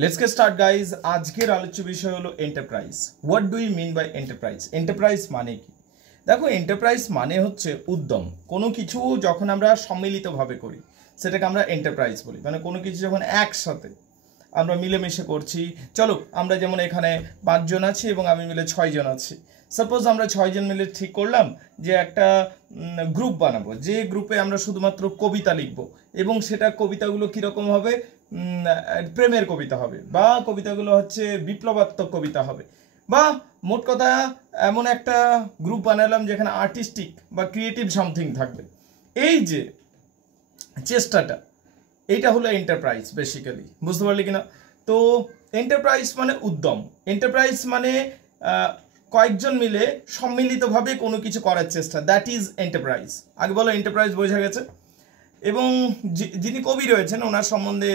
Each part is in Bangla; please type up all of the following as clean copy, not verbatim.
Let's get start guys. आजकेर आलोच्य विषय हलो enterprise. What do you mean by enterprise? Enterprise माने कि देखो एंटारप्राइज माने होच्छे उद्यम। कोनो किछु जखन आमरा सम्मिलितभावे करी सेटाके आमरा एंटारप्राइज बली। माने कोनो किछु जखन एकसाथे आमरा मिलेमिशे करছি। चलो आमरा जेमन एखाने 5 जन आछि एबं आमि मिले 6 जन आछि। सपोज आमरा 6 जन मिले ठीक करलाम जे एकटा ग्रुप बानाबो, जे ग्रुपे आमरा शुधुमात्र कविता लिखबो एबं सेटा कवितागुलो कि रकम होबे, प्रेमेर कविता होबे बा कवितागुलो हच्छे विप्लवात्मक कविता होबे बा मोट कथा एमन एकटा ग्रुप बानालाम जेखाने आर्टिस्टिक बा क्रिएटिव सामथिंग थाकबे। एई जे चेष्टाटा এইটা হলো এন্টারপ্রাইজ বেসিক্যালি। বুঝতে পারলে কিনা? তো এন্টারপ্রাইজ মানে উদ্যম। এন্টারপ্রাইজ মানে কয়েকজন মিলে সম্মিলিতভাবে কোনো কিছু করার চেষ্টা, দ্যাট ইজ এন্টারপ্রাইজ। আগে বলো এন্টারপ্রাইজ বোঝা গেছে। এবং যিনি কবি রয়েছেন ওনার সম্বন্ধে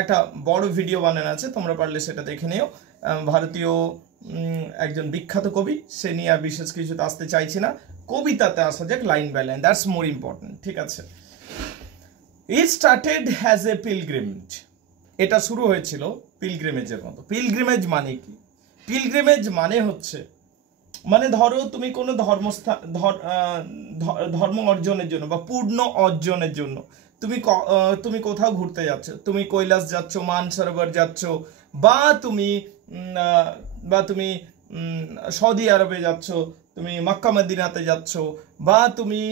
একটা বড় ভিডিও বানানো আছে, তোমরা পারলে সেটা দেখে নিও। ভারতীয় একজন বিখ্যাত কবি, সে নিয়ে আর বিশেষ কিছুতে আসতে চাইছি না। কবিতাতে আসা যাক line by line, that's more important. ঠিক আছে। It started as a pilgrimage. এটা শুরু হয়েছিল পিলগ্রিমেজের মতো। পিলগ্রিমেজ মানে কি? পিলগ্রিমেজ মানে হচ্ছে, মানে ধরো তুমি কোনো ধর্ম অর্জনের জন্য বা পূর্ণ অর্জনের জন্য তুমি কোথাও ঘুরতে যাচ্ছ, তুমি কৈলাস যাচ্ছ, মানসরোবর যাচ্ছ, বা তুমি সৌদি আরবে যাচ্ছ, তুমি মক্কা মদিনাতে যাচ্ছ, বা তুমি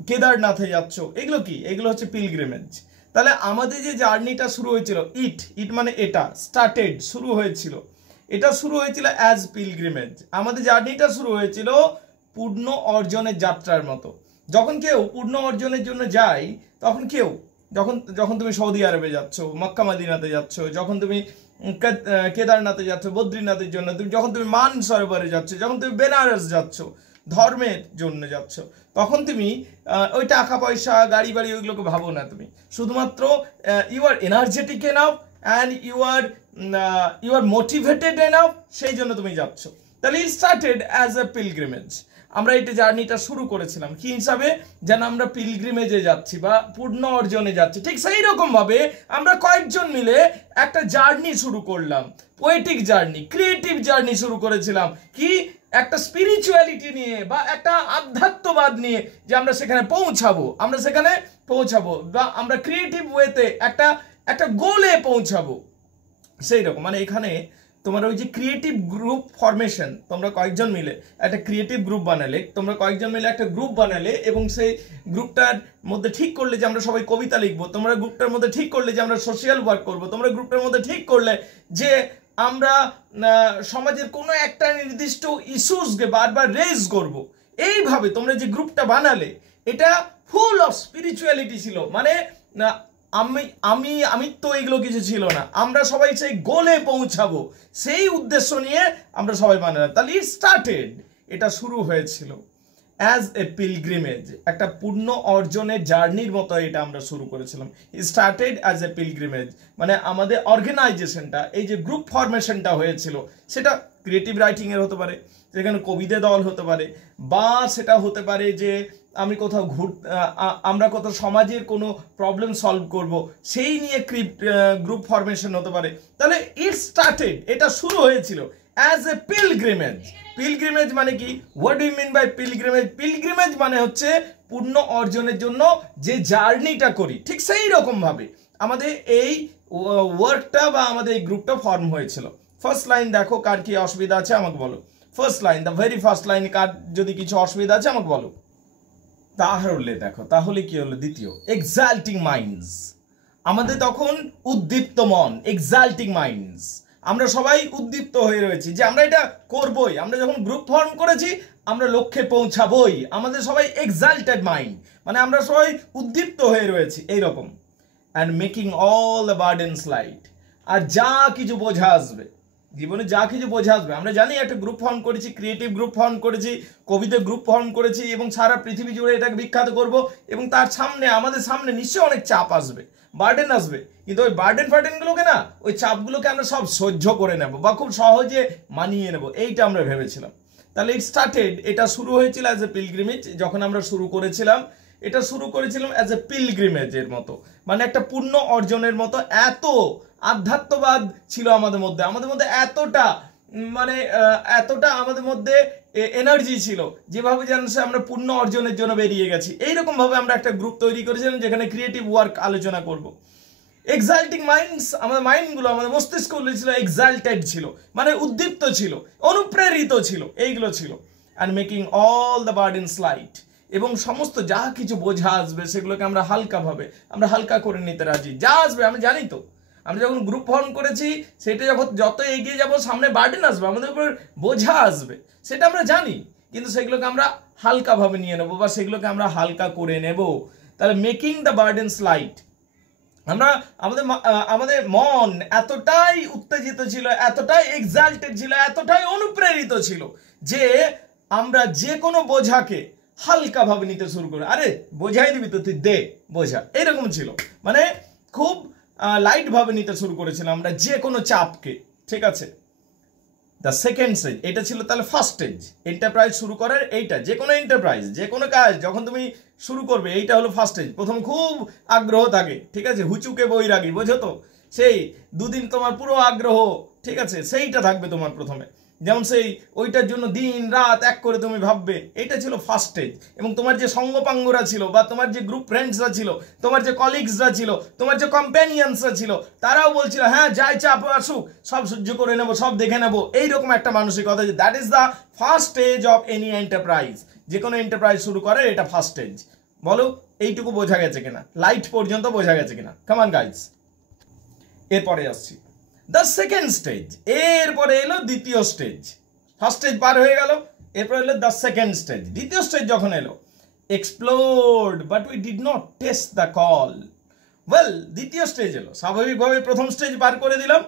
কেদারনাথে যাচ্ছ। এগুলো কি? এগুলো হচ্ছে পিলগ্রিমেজ। তাহলে আমাদের যে জার্নিটা শুরু হয়েছিল, ইট মানে এটা, স্টার্টেড শুরু হয়েছিল, এটা শুরু হয়েছিল অ্যাজ পিলগ্রিমেজ। আমাদের জার্নিটা শুরু হয়েছিল পূর্ণ অর্জনের যাত্রার মতো। যখন কেউ পূর্ণ অর্জনের জন্য যায়, তখন যখন তুমি সৌদি আরবে যাচ্ছ, মক্কা মদিনাতে যাচ্ছ, যখন তুমি কেদারনাথে যাচ্ছ বদ্রীনাথের জন্য, যখন তুমি মানসরোবরে যাচ্ছ, যখন তুমি বেনারস যাচ্ছ ধর্মের জন্য যাচ্ছ, তখন তুমি ওই টাকা পয়সা গাড়ি বাড়ি ওইগুলোকে ভাবো না। তুমি শুধুমাত্র you are energetic enough and you are motivated enough, সেই জন্য তুমি যাচ্ছ। তাহলে it started as a pilgrimage. আমরা এটা জার্নিটা শুরু করেছিলাম কি হিসাবে? যেন আমরা পিলগ্রিমেজে যাচ্ছি বা পূর্ণ অর্জনে যাচ্ছি। ঠিক সেই রকম ভাবে আমরা কয়েকজন মিলে একটা জার্নি শুরু করলাম, পোয়েটিক জার্নি, ক্রিয়েটিভ জার্নি শুরু করেছিলাম। কি? একটা স্পিরিচুয়ালিটি নিয়ে বা একটা আধ্যাত্মবাদ নিয়ে, যে আমরা সেখানে পৌঁছাবো বা আমরা ক্রিয়েটিভ ওয়েতে একটা গোলে পৌঁছাবো, সেই রকম। মানে এখানে তোমার ওই যে ক্রিয়েটিভ গ্রুপ ফরমেশন, তোমরা কয়েকজন মিলে একটা ক্রিয়েটিভ গ্রুপ বানালে, তোমরা কয়েকজন মিলে একটা গ্রুপ বানালে এবং সেই গ্রুপটার মধ্যে ঠিক করলে যে আমরা সবাই কবিতা লিখবো, তোমরা গ্রুপটার মধ্যে ঠিক করলে যে আমরা সোশ্যাল ওয়ার্ক করবো, তোমরা গ্রুপটার মধ্যে ঠিক করলে যে আমরা সমাজের কোনো একটা নির্দিষ্ট ইস্যুসকে বারবার রেজ করব। এইভাবে তোমরা যে গ্রুপটা বানালে, এটা ফুল অফ স্পিরিচুয়ালিটি ছিল। মানে আমি তো এগুলো কিছু ছিল না, আমরা সবাই সেই গোলে পৌঁছাবো, সেই উদ্দেশ্য নিয়ে আমরা সবাই বানালাম। তাহলে ইট স্টার্টেড, এটা শুরু হয়েছিল অ্যাজ এ পিলগ্রিমেজ, একটা পূর্ণ অর্জনের জার্নির মতো এটা আমরা শুরু করেছিলাম। স্টার্টেড অ্যাজ এ পিলগ্রিমেজ মানে আমাদের অর্গানাইজেশনটা, এই যে গ্রুপ ফরমেশনটা হয়েছিল, সেটা ক্রিয়েটিভ রাইটিংয়ের হতে পারে, যেখানে কবিতা দল হতে পারে, বা সেটা হতে পারে যে আমরা কোথাও সমাজের কোনো প্রবলেম সলভ করব, সেই নিয়ে গ্রুপ ফরমেশন হতে পারে। তাহলে ইট স্টার্টেড, এটা শুরু হয়েছিল অ্যাজ এ পিলগ্রিমেজ। পিলগ্রিমেজ মানে কি? What do you mean by pilgrimage? Pilgrimage মানে হচ্ছে পূর্ণ অর্জনের জন্য যে জার্নিটা করি, ঠিক সেই রকম ভাবে আমাদের এই ওয়ার্কটা বা আমাদের এই গ্রুপটা ফর্ম হয়েছিল। ফার্স্ট লাইন দেখো, কার কি অসুবিধা আছে আমাকে বলো। First line, the very first line, কার যদি কিছু অসুবিধা আছে আমাকে বলো। তাহলে দেখো, তাহলে কি হলো? দ্বিতীয়, এক্সাল্টিং মাইন্ডস। আমাদের তখন উদ্দীপ্ত মন, এক্সাল্টিং মাইন্ডস। আমরা সবাই উদ্দীপ্ত হয়ে রয়েছি যে আমরা এটা করবই। আমরা যখন গ্রুপ ফর্ম করেছি, আমরা লক্ষ্যে পৌঁছাবই। আমাদের সবাই এক্সাল্টেড মাইন্ড, মানে আমরা সবাই উদ্দীপ্ত হয়ে রয়েছি এইরকম। And making all the burdens light. আর যা কিছু বোঝা আসবে জীবনে, যা কিছু বোঝা আসবে, আমরা জানি একটা গ্রুপ ফর্ম করেছি, ক্রিয়েটিভ গ্রুপ ফর্ম করেছি, কবিদের গ্রুপ ফর্ম করেছি এবং সারা পৃথিবী জুড়ে এটাকে বিখ্যাত করব। এবং তার সামনে, আমাদের সামনে নিশ্চয়ই অনেক চাপ আসবে, বার্ডেন আসবে, কিন্তু ওই বার্ডেনগুলোকে না, ওই চাপগুলোকে আমরা সব সহ্য করে নেব বা খুব সহজে মানিয়ে নেব, এইটা আমরা ভেবেছিলাম। তাহলে ইট স্টার্টেড, এটা শুরু হয়েছিল অ্যাজ এ পিলগ্রিমেজ। যখন আমরা শুরু করেছিলাম এটা শুরু করেছিলাম অ্যাজ এ পিলগ্রিমেজের মতো, মানে একটা পুণ্য অর্জনের মতো। এত আধ্যাত্মবাদ ছিল আমাদের মধ্যে এতটা মানে এতটা আমাদের মধ্যে এনার্জি ছিল, যেভাবে যেন আমরা পুণ্য অর্জনের জন্য বেরিয়ে গেছি। এইরকম ভাবে আমরা একটা গ্রুপ তৈরি করেছিলাম যেখানে ক্রিয়েটিভ ওয়ার্ক আলোচনা করব। এক্সাল্টিং মাইন্ডস, আমাদের মাইন্ডগুলো, আমাদের মস্তিষ্কগুলো ছিল এক্সাল্টেড ছিল, মানে উদ্দীপ্ত ছিল, অনুপ্রেরিত ছিল, এইগুলো ছিল। And making all the burdens light, এবং সমস্ত যা কিছু বোঝা আসবে সেগুলোকে আমরা হালকা করে নিতে রাজি। যা আসবে আমি জানি তো, আমরা যখন গ্রুপ ফর্ম করেছি সেটা যত এগিয়ে যাব সামনে বার্ডেন আসবে, আমাদের উপর বোঝা আসবে, সেটা আমরা জানি, কিন্তু সেগুলোকে আমরা হালকাভাবে নিয়ে নেবো বা সেগুলোকে আমরা হালকা করে নেব। তাহলে মেকিং দ্য বার্ডেনস লাইট, আমরা আমাদের মন এতটাই উত্তেজিত ছিল, এতটাই এক্সাল্টেড ছিল, এতটাই অনুপ্রেরিত ছিল যে আমরা যে কোনো বোঝাকে হালকাভাবে নিতে শুরু করি। আরে বোঝাই দিবি তো, তুই দে বোঝা, এরকম ছিল। মানে খুব লাইট ভাবে নিতে শুরু করেছিলাম আমরা যে কোনো চাপকে, ঠিক আছে। দ্য সেকেন্ড স্টেজ, এটা ছিল তাহলে ফার্স্ট স্টেজ এন্টারপ্রাইজ শুরু করার। এইটা যে কোনো এন্টারপ্রাইজ, যে কোনো কাজ যখন তুমি শুরু করবে, এইটা হলো ফার্স্ট স্টেজ। প্রথম খুব আগ্রহ থাকে, ঠিক আছে, হুচুকে বৈরাগী, বোঝো তো, সেই দুদিন তোমার পুরো আগ্রহ, ঠিক আছে, সেইটা থাকবে তোমার প্রথমে, যেমন সেই ওইটার জন্য দিন রাত এক করে তুমি ভাববে। এটা ছিল ফার্স্ট স্টেজ। এবং তোমার যে সঙ্গপাঙ্গরা ছিল, বা তোমার যে গ্রুপ ফ্রেন্ডসরা ছিল, তোমার যে কলিগসরা ছিল, তোমার যে কম্প্যানিয়ন্সরা ছিল, তারাও বলছিল হ্যাঁ যাই চাপ আসুক সব সহ্য করে নেবো, সব দেখে নেবো, এইরকম একটা মানসিকতা। যে that is the first stage of any enterprise. যে কোনো এন্টারপ্রাইজ শুরু করে এটা ফার্স্ট স্টেজ। বলো এইটুকু বোঝা গেছে কিনা, লাইট পর্যন্ত বোঝা গেছে কিনা? কাম অন গাইস, এরপরে আসছি দ্য সেকেন্ড স্টেজ। এরপরে এলো দ্বিতীয় স্টেজ। ফার্স্ট স্টেজ পার হয়ে গেল, এরপর এলো দ্য সেকেন্ড স্টেজ। দ্বিতীয় স্টেজ যখন এলো, explored but we did not test the call. Well, দ্বিতীয় স্টেজ এলো, স্বাভাবিকভাবে প্রথম স্টেজ পার করে দিলাম,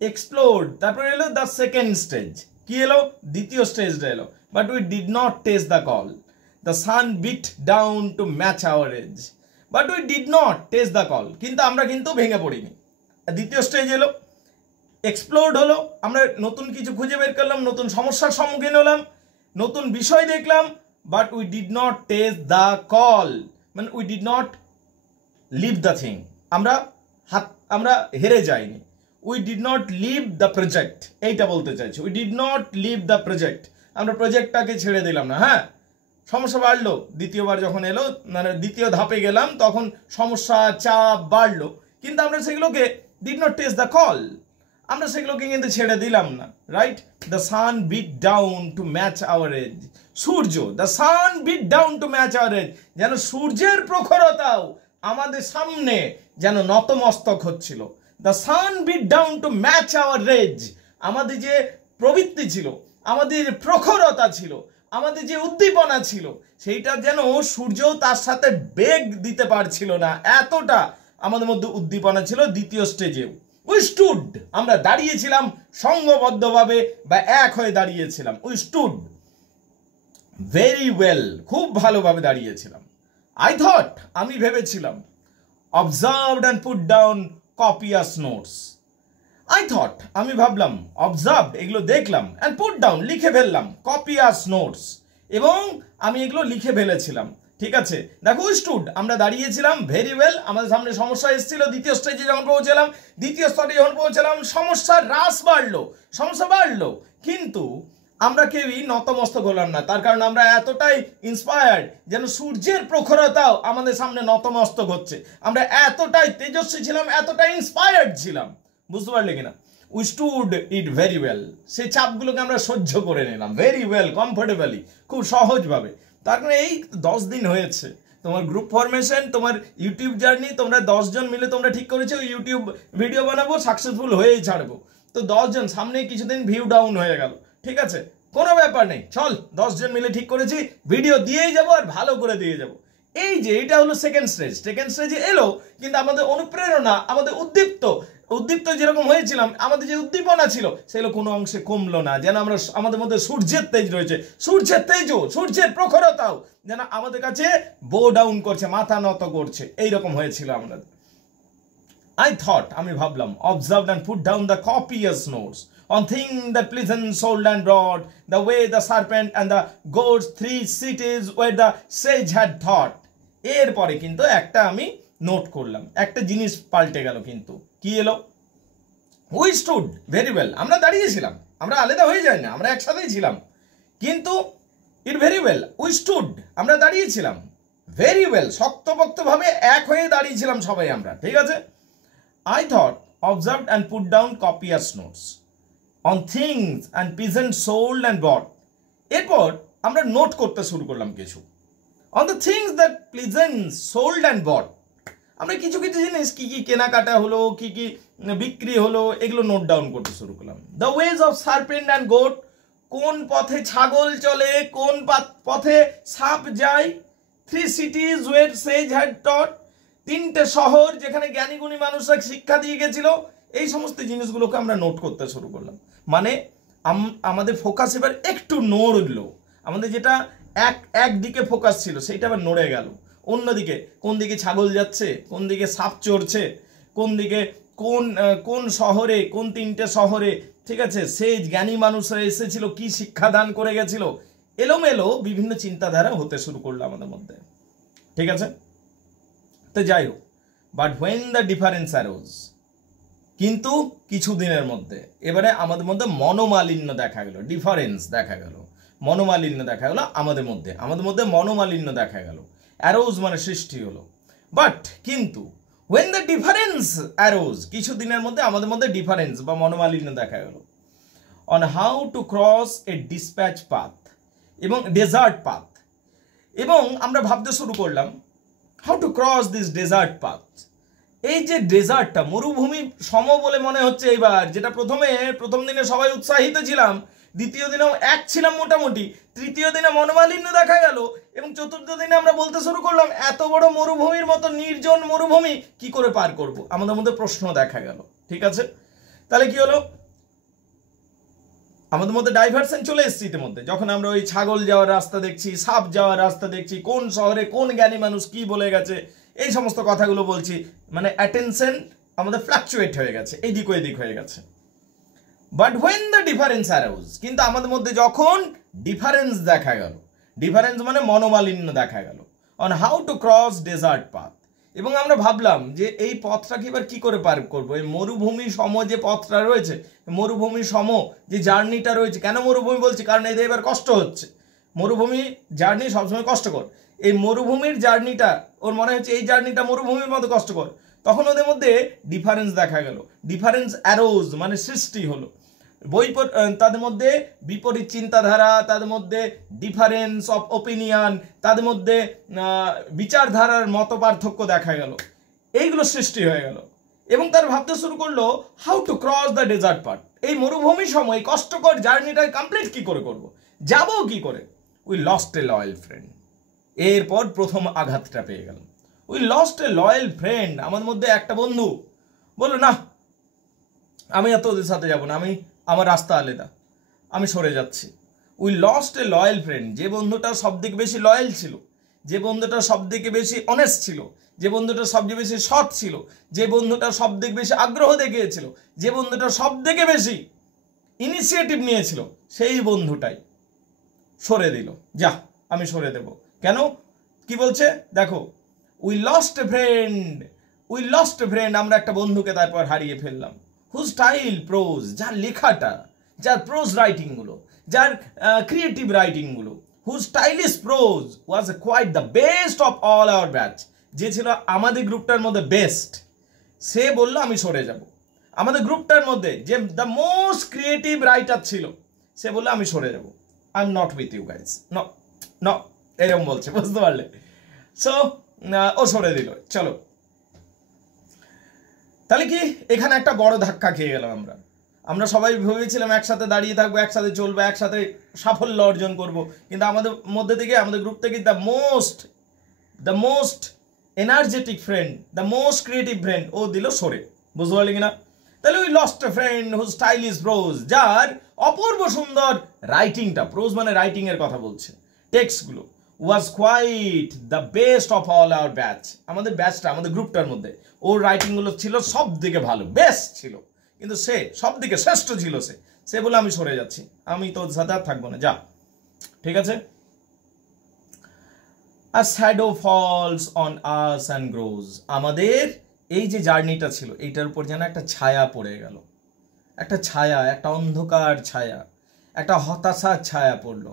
এক্সপ্লোর্ড, তারপরে এলো দ্য সেকেন্ড স্টেজ। কি এলো? দ্বিতীয় স্টেজটা এলো, but we did not test the call. The sun beat down to match our age, but we did not test the call. কিন্তু আমরা কিন্তু ভেঙে পড়িনি। দ্বিতীয় স্টেজ এলো, এক্সপ্লোর্ড হলো, আমরা নতুন কিছু খুঁজে বের করলাম, নতুন সমস্যার সম্মুখীন হলাম, নতুন বিষয় দেখলাম, but we did not test the call, মানে we did not leave the thing, আমরা হেরে যাইনি। We did not leave the project, এইটা বলতে চাইছি, we did not leave the project, আমরা প্রজেক্টটাকে ছেড়ে দিলাম না। হ্যাঁ, সমস্যা বাড়লো, দ্বিতীয়বার যখন এলো, মানে দ্বিতীয় ধাপে গেলাম, তখন সমস্যা চাপ বাড়লো, কিন্তু আমরা সেগুলোকে did not test the call, আমরা সেগুলোকে কিন্তু ছেড়ে দিলাম না। Right? The sun beat down to match our age, সূর্য, the sun beat down to match our age, যেন সূর্যের প্রখরতাও আমাদের সামনে যেন নতমস্তক হচ্ছিল। The sun beat down to match our age, আমাদের যে প্রবৃত্তি ছিল, আমাদের প্রখরতা ছিল, আমাদের যে উদ্দীপনা ছিল, সেইটা যেন সূর্য তার সাথে বেগ দিতে পারছিল না, এতটা আমাদের মধ্যে উদ্দীপনা ছিল। দ্বিতীয় স্টেজেও উই স্টুড, আমরা দাঁড়িয়েছিলাম সংঘবদ্ধভাবে বা এক হয়ে দাঁড়িয়েছিলাম। উই স্টুড ভেরি ওয়েল, খুব ভালোভাবে দাঁড়িয়েছিলাম। আই থট, আমি ভেবেছিলাম, observed and put down copious notes. I thought, আমি ভাবলাম, অবজার্ভড, এগুলো দেখলাম, অ্যান্ড পুট ডাউন, লিখে ফেললাম, কপিয়াস নোটস, এবং আমি এগুলো লিখে ফেলেছিলাম। ঠিক আছে, দেখো, স্টুড, আমরা দাঁড়িয়েছিলাম ভেরি ওয়েল, আমাদের সামনে সমস্যা এসেছিল। দ্বিতীয় স্টেজে যখন পৌঁছালাম, দ্বিতীয় স্তরে যখন পৌঁছালাম, সমস্যার হ্রাস বাড়লো, সমস্যা বাড়লো, কিন্তু আমরা কেউই নতমস্তক হলাম না। তার কারণ আমরা এতটাই ইন্সপায়ার্ড, যেন সূর্যের প্রখরতাও আমাদের সামনে নতমস্তক হচ্ছে। আমরা এতটাই তেজস্বী ছিলাম, এতটাই ইন্সপায়ার্ড ছিলাম। বুঝতে পারলে কিনা? We stood it very well, সেই চাপগুলোকে আমরা সহ্য করে নিলাম ভেরি ওয়েল, কমফোর্টেবলি, খুব সহজভাবে। তার কারণে এই 10 দিন হয়েছে তোমার গ্রুপ ফরমেশন, তোমার ইউটিউব জার্নি, তোমরা 10 জন মিলে তোমরা ঠিক করেছো ইউটিউব ভিডিও বানাবো, সাকসেসফুল হয়েই ছাড়বো। তো 10 জন, সামনে কিছুদিন ভিউ ডাউন হয়ে গেল, ঠিক আছে, কোনো ব্যাপার নেই, চল 10 জন মিলে ঠিক করেছি ভিডিও দিয়েই যাবো, আর ভালো করে দিয়ে যাবো। এই যে এটা হলো সেকেন্ড স্টেজ। সেকেন্ড স্টেজে এলো, কিন্তু আমাদের অনুপ্রেরণা, আমাদের উদ্দীপ্ত যেরকম হয়েছিলাম, আমাদের যে উদ্দীপনা ছিল, সেগুলো কোনো অংশে কমলো না। যেন আমরা, আমাদের মধ্যে সূর্যের তেজ রয়েছে, সূর্যের তেজও, সূর্যের প্রখরতাও যেন আমাদের কাছে বো ডাউন করছে, মাথা নত করছে, এইরকম হয়েছিল আমাদের। I thought, আমি ভাবলাম, observed and put down the copious notes on things that pleasant soul and broad, the way the serpent and the goat's 3 cities where the sage had thought. এরপরে কিন্তু একটা আমি নোট করলাম, একটা জিনিস পাল্টে গেল, কিন্তু কি এলো? উই স্টুড ভেরি ওয়েল, আমরা দাঁড়িয়েছিলাম, আমরা আলাদা হয়ে যাই না, আমরা একসাথেই ছিলাম, কিন্তু it very well we stood, আমরা দাঁড়িয়েছিলাম ভেরি ওয়েল, শক্তপোক্তভাবে এক হয়ে দাঁড়িয়েছিলাম সবাই আমরা, ঠিক আছে? I thought observed and put down copious notes on things and present sold and bought. এরপর আমরা নোট করতে শুরু করলাম কিছু, on the things that present sold and bought. আমরা কিছু কিছু জিনিস কি কি কেনাকাটা হলো, কি কি বিক্রি হলো, এগুলো নোট ডাউন করতে শুরু করলাম। The ways of serpent and goat, কোন পথে ছাগল চলে, কোন পথে সাপ যায়। থ্রি সিটিজ ওয়ের সেজ হ্যাড টট, তিনটে শহর যেখানে জ্ঞানীগুণী মানুষরা শিক্ষা দিয়ে গেছিল। এই সমস্ত জিনিসগুলোকে আমরা নোট করতে শুরু করলাম। মানে আমাদের ফোকাস এবার একটু নড়লো, আমাদের যেটা একদিকে ফোকাস ছিল সেইটা আবার নড়ে গেল অন্যদিকে। কোন দিকে ছাগল যাচ্ছে, কোন দিকে সাপ চড়ছে, কোন দিকে কোন শহরে, কোন তিনটে শহরে, ঠিক আছে, সেই জ্ঞানী মানুষরা এসেছিল, কি শিক্ষাদান করে গেছিল, এলোমেলো বিভিন্ন চিন্তাধারা হতে শুরু করলো আমাদের মধ্যে, ঠিক আছে? তো যাই হোক, but when the difference arose, কিন্তু কিছুদিনের মধ্যে এবারে আমাদের মধ্যে মনোমালিন্য দেখা গেল, ডিফারেন্স দেখা গেল, মনোমালিন্য দেখা গেল আমাদের মধ্যে মনোমালিন্য দেখা গেল। অ্যারোজ মানে সৃষ্টি হলো। বাট কিন্তু হোয়েন দ্য ডিফারেন্স অ্যারোজ, কিছুদিনের মধ্যে আমাদের মধ্যে ডিফারেন্স বা মনোমালিন্য দেখা গেল on how to cross a dispatch path এবং ডেজার্ট পাথ। এবং আমরা ভাবতে শুরু করলাম how to cross this desert path. এই যে ডেজার্টটা, মরুভূমি সম বলে মনে হচ্ছে এইবার, যেটা প্রথম দিনে সবাই উৎসাহিত ছিলাম, দ্বিতীয় দিনেও এক ছিলাম মোটামুটি, তৃতীয় দিনে মনোমালিন্য দেখা গেল, এবং চতুর্থ দিনে আমরা বলতে শুরু করলাম এত বড় মরুভূমির মতো নির্জন মরুভূমি কি করে পার করব, আমাদের মধ্যে প্রশ্ন দেখা গেল, ঠিক আছে? তাহলে কি হলো? আমাদের মধ্যে ডাইভারশন চলে এসছে ইতিমধ্যে, যখন আমরা ওই ছাগল যাওয়ার রাস্তা দেখছি, সাপ যাওয়ার রাস্তা দেখছি, কোন শহরে কোন জ্ঞানী মানুষ কি বলে গেছে, এই সমস্ত কথাগুলো বলছি, মানে অ্যাটেনশন আমাদের ফ্লাকচুয়েট হয়ে গেছে, এদিক ওইদিক হয়ে গেছে। But when the difference arouse, কিন্তু আমাদের মধ্যে যখন ডিফারেন্স দেখা গেল, ডিফারেন্স মানে মনোমালিন্য দেখা গেল on how to cross desert path, এবং আমরা ভাবলাম যে এই পথটাকে এবার কি করে পার করবো, এই মরুভূমি সম যে পথটা রয়েছে, মরুভূমি সম যে জার্নিটা রয়েছে। কেন মরুভূমি বলছি? কারণ এদের এবার কষ্ট হচ্ছে, মরুভূমি জার্নি সবসময় কষ্টকর, এই মরুভূমির জার্নিটা ওর মনে হচ্ছে এই জার্নিটা মরুভূমির মতো কষ্টকর। তখন ওদের মধ্যে ডিফারেন্স দেখা গেল, ডিফারেন্স অ্যারোজ মানে সৃষ্টি হলো, তাদের মধ্যে বিপরীত চিন্তাধারা, তাদের মধ্যে ডিফারেন্স অফ ওপিনিয়ন, তাদের মধ্যে বিচারধারার মত পার্থক্য দেখা গেল, এইগুলো সৃষ্টি হয়ে গেল। এবং তারা ভাবতে শুরু করলো how to cross the desert part, এই মরুভূমি সময় কষ্টকর জার্নিটা কমপ্লিট কি করে করব, যাবো কি করে। We lost A loyal friend, এরপর প্রথম আঘাতটা পেয়ে গেল। We lost A loyal friend, আমাদের মধ্যে একটা বন্ধু বললো না আমি এত ওদের সাথে যাবো না, আমার রাস্তা আলাদা, আমি সরে যাচ্ছি। We lost A loyal friend, যে বন্ধুটা সব থেকে বেশি লয়াল ছিল, যে বন্ধুটা সব থেকে বেশি অনেস্ট ছিল, যে বন্ধুটা সবচেয়ে বেশি সৎ ছিল, যে বন্ধুটা সব থেকে বেশি আগ্রহ দেখিয়েছিল, যে বন্ধুটা সব থেকে বেশি ইনিশিয়েটিভ নিয়েছিল, সেই বন্ধুটাই সরে দিল। যা আমি সরে দেব। কেন? কি বলছে দেখো, we lost a friend, we lost a friend, আমরা একটা বন্ধুকে তারপর হারিয়ে ফেললাম। হু স্টাইল প্রোজ, যার লেখাটা, যার প্রোজ রাইটিংগুলো, যার ক্রিয়েটিভ রাইটিংগুলো, who stylish prose was quite the best of all our batch, যে ছিল আমাদের গ্রুপটার মধ্যে বেস্ট, সে বললো আমি সরে যাব। আমাদের গ্রুপটার মধ্যে যে দ্য মোস্ট ক্রিয়েটিভ রাইটার ছিল, সে বললো আমি সরে যাব, I am not with you guys, ন ন এরকম বলছে, বুঝতে পারলে? সো ও সরে দিল। চলো, তাহলে কি এখানে একটা বড় ধাক্কা খেয়ে গেলাম আমরা সবাই ভেবেছিলাম একসাথে দাঁড়িয়ে থাকবো, একসাথে চলবো, একসাথে সাফল্য অর্জন করব, কিন্তু আমাদের মধ্যে থেকে, আমাদের গ্রুপ থেকে the most energetic friend, the most creative friend ও দিল সরে। বুঝতে পারলি কিনা? তাহলে we lost a friend who stylish prose, যার অপূর্ব সুন্দর রাইটিংটা, প্রোজ মানে রাইটিং এর কথা বলছে, টেক্সটগুলো, was quite the best of all our batch, আমাদের ব্যাচটা, আমাদের গ্রুপটার মধ্যে ওর রাইটিংগুলো ছিল সব দিকে ভালো, বেস্ট ছিল, কিন্তু সে সব দিকে শ্রেষ্ঠ ছিল। সে বলে আমি সরে যাচ্ছি, আমি তোর সাথে আর থাকবো না, যা। ঠিক আছে? A shadow falls on us and grows, আমাদের এই যে জার্নিটা ছিল এইটার উপর যেন একটা ছায়া পড়ে গেল, একটা ছায়া, একটা অন্ধকার ছায়া, একটা হতাশার ছায়া পড়লো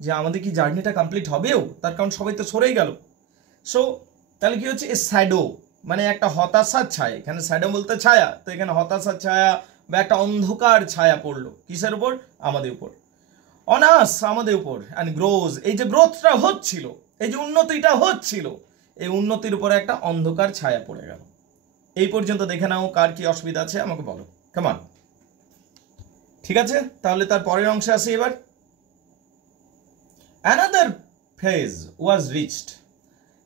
যে আমাদের কি জার্নিটা কমপ্লিট হবেও, তার কারণ সবাই তো সরেই গেল। সো তাহলে কি হচ্ছে, এ শ্যাডো মানে একটা হতাশার ছায়া, এখানে শ্যাডো বলতে ছায়া, তো এখানে হতাশার ছায়া বা একটা অন্ধকার ছায়া পড়লো কিসের উপর, আমাদের উপর, অনাস আমাদের উপর, অ্যান্ড গ্রোজ এই যে গ্রোথটা হচ্ছিল, এই যে উন্নতিটা হচ্ছিল, এই উন্নতির উপরে একটা অন্ধকার ছায়া পড়ে গেল। এই পর্যন্ত দেখে নাও কার কি অসুবিধা আছে আমাকে বলো, কেমন? ঠিক আছে, তাহলে তার পরের অংশে আসি এবার। অ্যানাদার ফেজ ওয়াজ রিচড,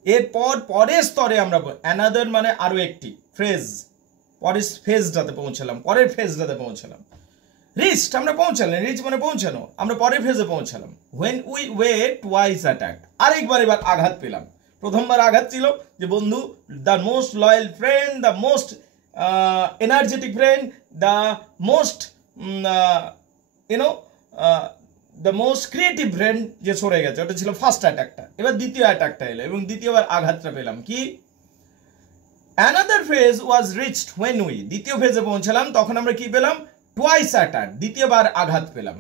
এরপর পরের স্তরে আমরা, অ্যানাদার মানে আরো একটি, ফ্রেজ পরের ফেজটাতে পৌঁছালাম, পরের ফেজটাতে পৌঁছালাম, রিচড আমরা পৌঁছালাম, রিচ মানে পৌঁছানো, আমরা পরের ফেজে পৌঁছালাম। When we way twice attacked, আরেকবার এবার আঘাত পেলাম। প্রথমবার আঘাত ছিল যে বন্ধু, the most loyal friend, the most energetic friend, the most YONO the most creative friend যে সরে গেছে, ওটা ছিল ফার্স্ট অ্যাটাকটা। এবার দ্বিতীয় অ্যাটাকটা এলো এবং দ্বিতীয়বার আঘাতটা পেলাম কি, another phase was reached when we, দ্বিতীয় ফেজে পৌঁছালাম, তখন আমরা কি পেলাম, টুয়াইস অ্যাটাক, দ্বিতীয়বার আঘাত পেলাম।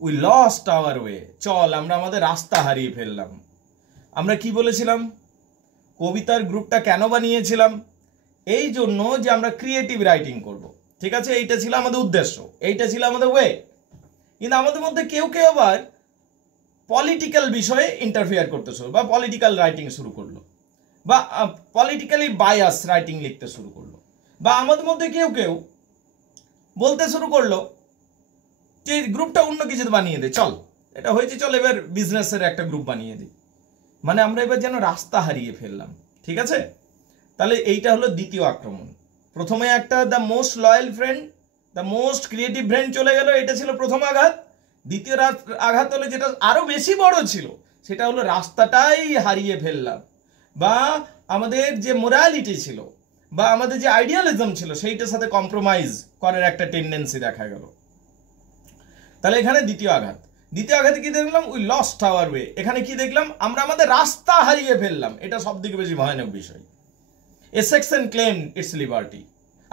উই লস্ট আওয়ার ওয়ে, চল আমরা আমাদের রাস্তা হারিয়ে ফেললাম। আমরা কি বলেছিলাম, কবিতার গ্রুপটা কেন বানিয়েছিলাম, এই জন্য যে আমরা ক্রিয়েটিভ রাইটিং করব, ঠিক আছে, এইটা ছিল আমাদের উদ্দেশ্য, এইটা ছিল আমাদের ওয়ে। কিন্তু আমাদের মধ্যে কেউ কেউ আবার পলিটিক্যাল বিষয়ে ইন্টারফেয়ার করতে শুরু, বা পলিটিক্যাল রাইটিং শুরু করলো, বা পলিটিক্যালি বায়াস রাইটিং লিখতে শুরু করলো, বা আমাদের মধ্যে কেউ কেউ বলতে শুরু করলো যে গ্রুপটা অন্য কিছু বানিয়ে দে, চল এটা হয়েছে, চল এবার বিজনেসের একটা গ্রুপ বানিয়ে দিই। মানে আমরা এবার যেন রাস্তা হারিয়ে ফেললাম, ঠিক আছে। তাহলে এইটা হলো দ্বিতীয় আক্রমণ। প্রথমে একটা the most loyal friend, the most creative friend চলে গেল, এটা ছিল প্রথম আঘাত। দ্বিতীয় আঘাত হলো যেটা আরো বেশি বড় ছিল, সেটা হলো রাস্তাটাই হারিয়ে ফেললাম, বা আমাদের যে মোরালিটি ছিল বা আমাদের যে আইডিয়ালিজম ছিল সেইটার সাথে কম্প্রোমাইজ করার একটা টেন্ডেন্সি দেখা গেল। তাহলে এখানে দ্বিতীয় আঘাত, দ্বিতীয় আঘাতে কি দেখলাম, উই লস্ট আওয়ার ওয়ে, এখানে কি দেখলাম, আমরা আমাদের রাস্তা হারিয়ে ফেললাম। এটা সব থেকে বেশি ভয়ানক বিষয়। এ সেকশন ক্লেম ইটস লিবার্টি,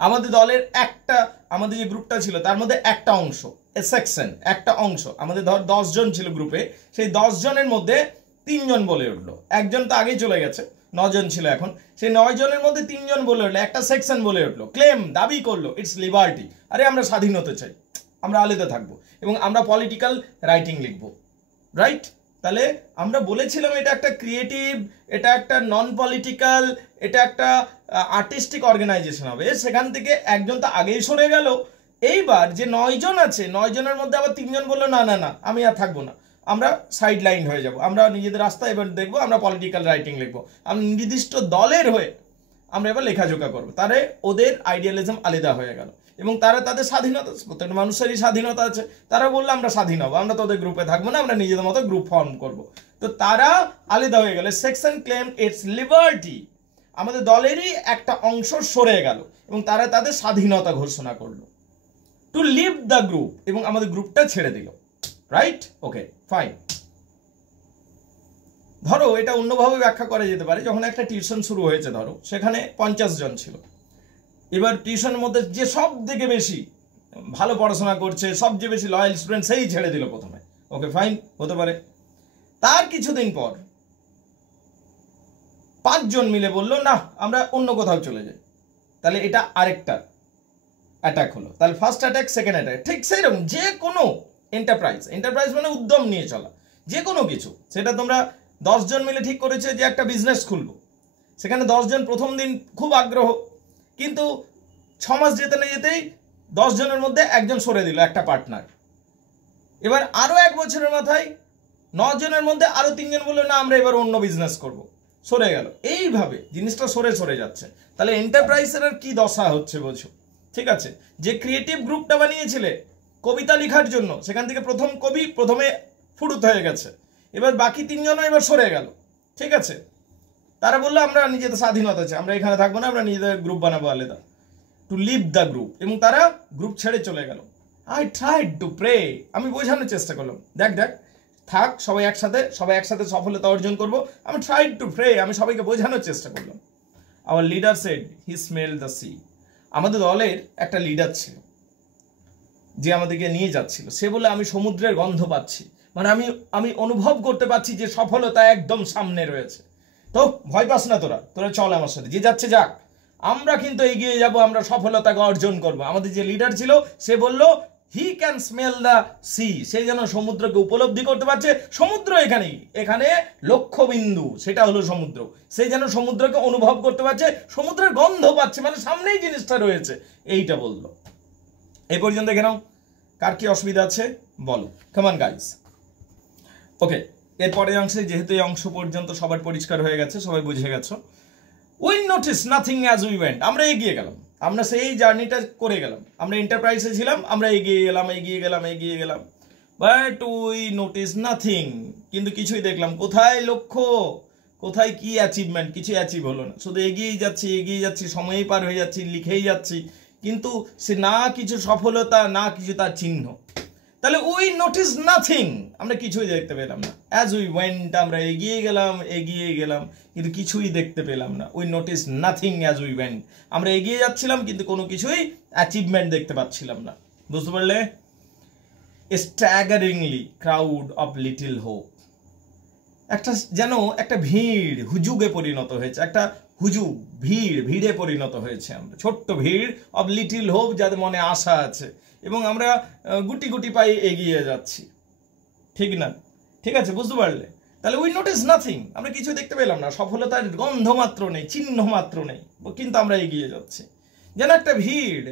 আমাদের দলের একটা, আমাদের যে গ্রুপটা ছিল তার মধ্যে একটা অংশ, এ সেকশন একটা অংশ, আমাদের ধর 10 জন ছিল গ্রুপে, সেই 10 জনের মধ্যে 3 জন বলে উঠলো, একজন তো আগেই চলে গেছে, 9 জন ছিল এখন, সেই 9 জনের মধ্যে 3 জন বলে উঠলো, একটা সেকশন বলে উঠলো, ক্লেম দাবি করলো ইটস লিবার্টি, আরে আমরা স্বাধীন হতে চাই, আমরা আলাদা থাকবো এবং আমরা পলিটিক্যাল রাইটিং লিখবো, রাইট। তাহলে আমরা বলেছিলাম এটা একটা ক্রিয়েটিভ, এটা একটা নন পলিটিক্যাল, এটা একটা আর্টিস্টিক অর্গানাইজেশন হবে। সেখান থেকে একজন তো আগেই সরে গেল, এইবার যে 9 জন আছে 9 জনের মধ্যে আবার 3 জন বললো না না না আমি আর থাকবো না, আমরা সাইড লাইন হয়ে যাব, আমরা নিজেদের রাস্তা এবার দেখবো, আমরা পলিটিক্যাল রাইটিং লিখবো, আমরা নির্দিষ্ট দলের হয়ে আমরা এবার লেখাজোখা করবো। তাহলে ওদের আইডিয়ালিজম আলাদা হয়ে গেল এবং তারা তাদের স্বাধীনতা, প্রত্যেকটা মানুষেরই স্বাধীনতা আছে, তারা বললো আমরা স্বাধীন হবো, আমরা তোদের গ্রুপে থাকবো না, আমরা নিজেদের মতো গ্রুপ ফর্ম করব। তো তারা আলাদা হয়ে গেল, সেকশন ক্লেম ইটস লিবার্টি, আমাদের দলেরই একটা অংশ সরে গেল এবং তারা তাদের স্বাধীনতা ঘোষণা করলো, টু লিভ দ্য গ্রুপ, এবং আমাদের গ্রুপটা ছেড়ে দিল, রাইট, ওকে ফাইন। ধরো এটা অন্যভাবে ব্যাখ্যা করা যেতে পারে, যখন একটা টিউশন শুরু হয়েছে, ধরো সেখানে 50 জন ছিল, এবার টিউশনের মধ্যে যে সব থেকে বেশি ভালো পড়াশোনা করছে, সবচেয়ে বেশি লয়াল স্টুডেন্ট, সেই ছেড়ে দিল প্রথমে, ওকে ফাইন, হতে পারে। তার কিছুদিন পর 5 জন মিলে বললো না আমরা অন্য কোথাও চলে যাই, তাহলে এটা আরেকটা অ্যাটাক হলো। তাহলে ফার্স্ট অ্যাটাক, সেকেন্ড অ্যাটাক, ঠিক সেই রকম যে কোনো এন্টারপ্রাইজ, এন্টারপ্রাইজ মানে উদ্যম নিয়ে চলা, যে কোনো কিছু, সেটা তোমরা 10 জন মিলে ঠিক করেছে যে একটা বিজনেস খুলবো, সেখানে 10 জন প্রথম দিন খুব আগ্রহ, কিন্তু 6 মাস যেতে না যেতেই 10 জনের মধ্যে একজন সরে দিল, একটা পার্টনার। এবার আরো 1 বছরের মাথায় 9 জনের মধ্যে আরো 3 জন বললো না আমরা এবার অন্য বিজনেস করব, সরে গেল। এইভাবে জিনিসটা সরে সরে যাচ্ছে। তাহলে এন্টারপ্রাইজের আর কি দশা হচ্ছে বোঝো, ঠিক আছে। যে ক্রিয়েটিভ গ্রুপটা বানিয়েছিলে কবিতা লেখার জন্য, সেখান থেকে প্রথম কবি প্রথমে ফুরুত হয়ে গেছে, এবার বাকি 3 জনও এবার সরে গেল, ঠিক আছে। তারা বললো আমরা নিজেদের স্বাধীনতা আছে, আমরা এখানে থাকবো না, আমরা নিজেদের গ্রুপ বানাবো আলাদা, টু লিভ দ্য গ্রুপ, এবং তারা গ্রুপ ছেড়ে চলে গেল। আই ট্রাইড টু প্রে, আমি বোঝানোর চেষ্টা করলাম, দেখ দেখ থাক, সবাই একসাথে সফলতা অর্জন করব। আমি ট্রাইড টু প্রে, আমি সবাইকে বোঝানোর চেষ্টা করলাম। Hour leader said he smell the C. আমাদের দলের একটা লিডার ছিল যে আমাদেরকে নিয়ে যাচ্ছিল, সে বলে আমি সমুদ্রের গন্ধ পাচ্ছি, মানে আমি অনুভব করতে পারছি যে সফলতা একদম সামনে রয়েছে। তো ভয় পাস না, তোরা চল আমার সাথে, যে যাচ্ছে যাক, আমরা কিন্তু এগিয়ে যাব, আমরা সফলতাকে অর্জন করব। আমাদের যে লিডার ছিল সে বলল he can smell the sea, সে যেন সমুদ্রকে উপলব্ধি করতে পারছে। সমুদ্র এখানে লক্ষ্যবিন্দু, সেটা হলো সমুদ্র। সে যেন সমুদ্রকে অনুভব করতে পারছে, সমুদ্রের গন্ধ পাচ্ছে, মানে সামনেই জিনিসটা রয়েছে, এইটা বললো। এই পর্যন্ত দেখে নাও, কার কি অসুবিধা আছে বলো, কামান গাইস। ওকে, এরপরের অংশে, যেহেতু এই অংশ পর্যন্ত সবার পরিষ্কার হয়ে গেছে, সবাই বুঝে গেছো। We notice nothing as we went, আমরা এগিয়ে গেলাম, আমরা সেই জার্নিটা করে গেলাম, আমরা এন্টারপ্রাইজে ছিলাম, আমরা এগিয়ে গেলাম, বাট উই নোটিস নাথিং, কিন্তু কিছুই দেখলাম, কোথায় লক্ষ্য, কোথায় কি অ্যাচিভমেন্ট, কিছু অ্যাচিভ হলো না, শুধু এগিয়ে যাচ্ছি, সময়ই পার হয়ে যাচ্ছি, লিখেই যাচ্ছি, কিন্তু সে না কিছু সফলতা, না কিছু তার চিহ্ন। তাহলে উই নোটিস নাথিং, আমরা কিছুই দেখতে পেলাম না। অ্যাজ উই ওয়েন্ট, আমরা এগিয়ে গেলাম, কিন্তু কিছুই দেখতে পেলাম না। We notice nothing as we went, আমরা এগিয়ে যাচ্ছিলাম কিন্তু কোনো কিছুই অ্যাচিভমেন্ট দেখতে পাচ্ছিলাম না। বুঝতে পারলে? স্ট্যাগারিংলি ক্রাউড অফ লিটল হোপ, একটা ভিড় হুজুগে পরিণত হয়েছে, একটা হুজুগ, ভিড়ে পরিণত হয়েছে। আমরা ছোট্ট ভিড় অফ লিটল হোপ, যাদের মনে আশা আছে, এবং আমরা গুটি পায়ে এগিয়ে যাচ্ছি, ঠিক না? ঠিক আছে, বুঝতে পারলে? তাহলে উই নোটিস নাথিং, আমরা কিছু দেখতে পেলাম না, সফলতার গন্ধ মাত্র নেই, চিহ্ন মাত্র নেই, কিন্তু আমরা এগিয়ে যাচ্ছি। যেন একটা ভিড়,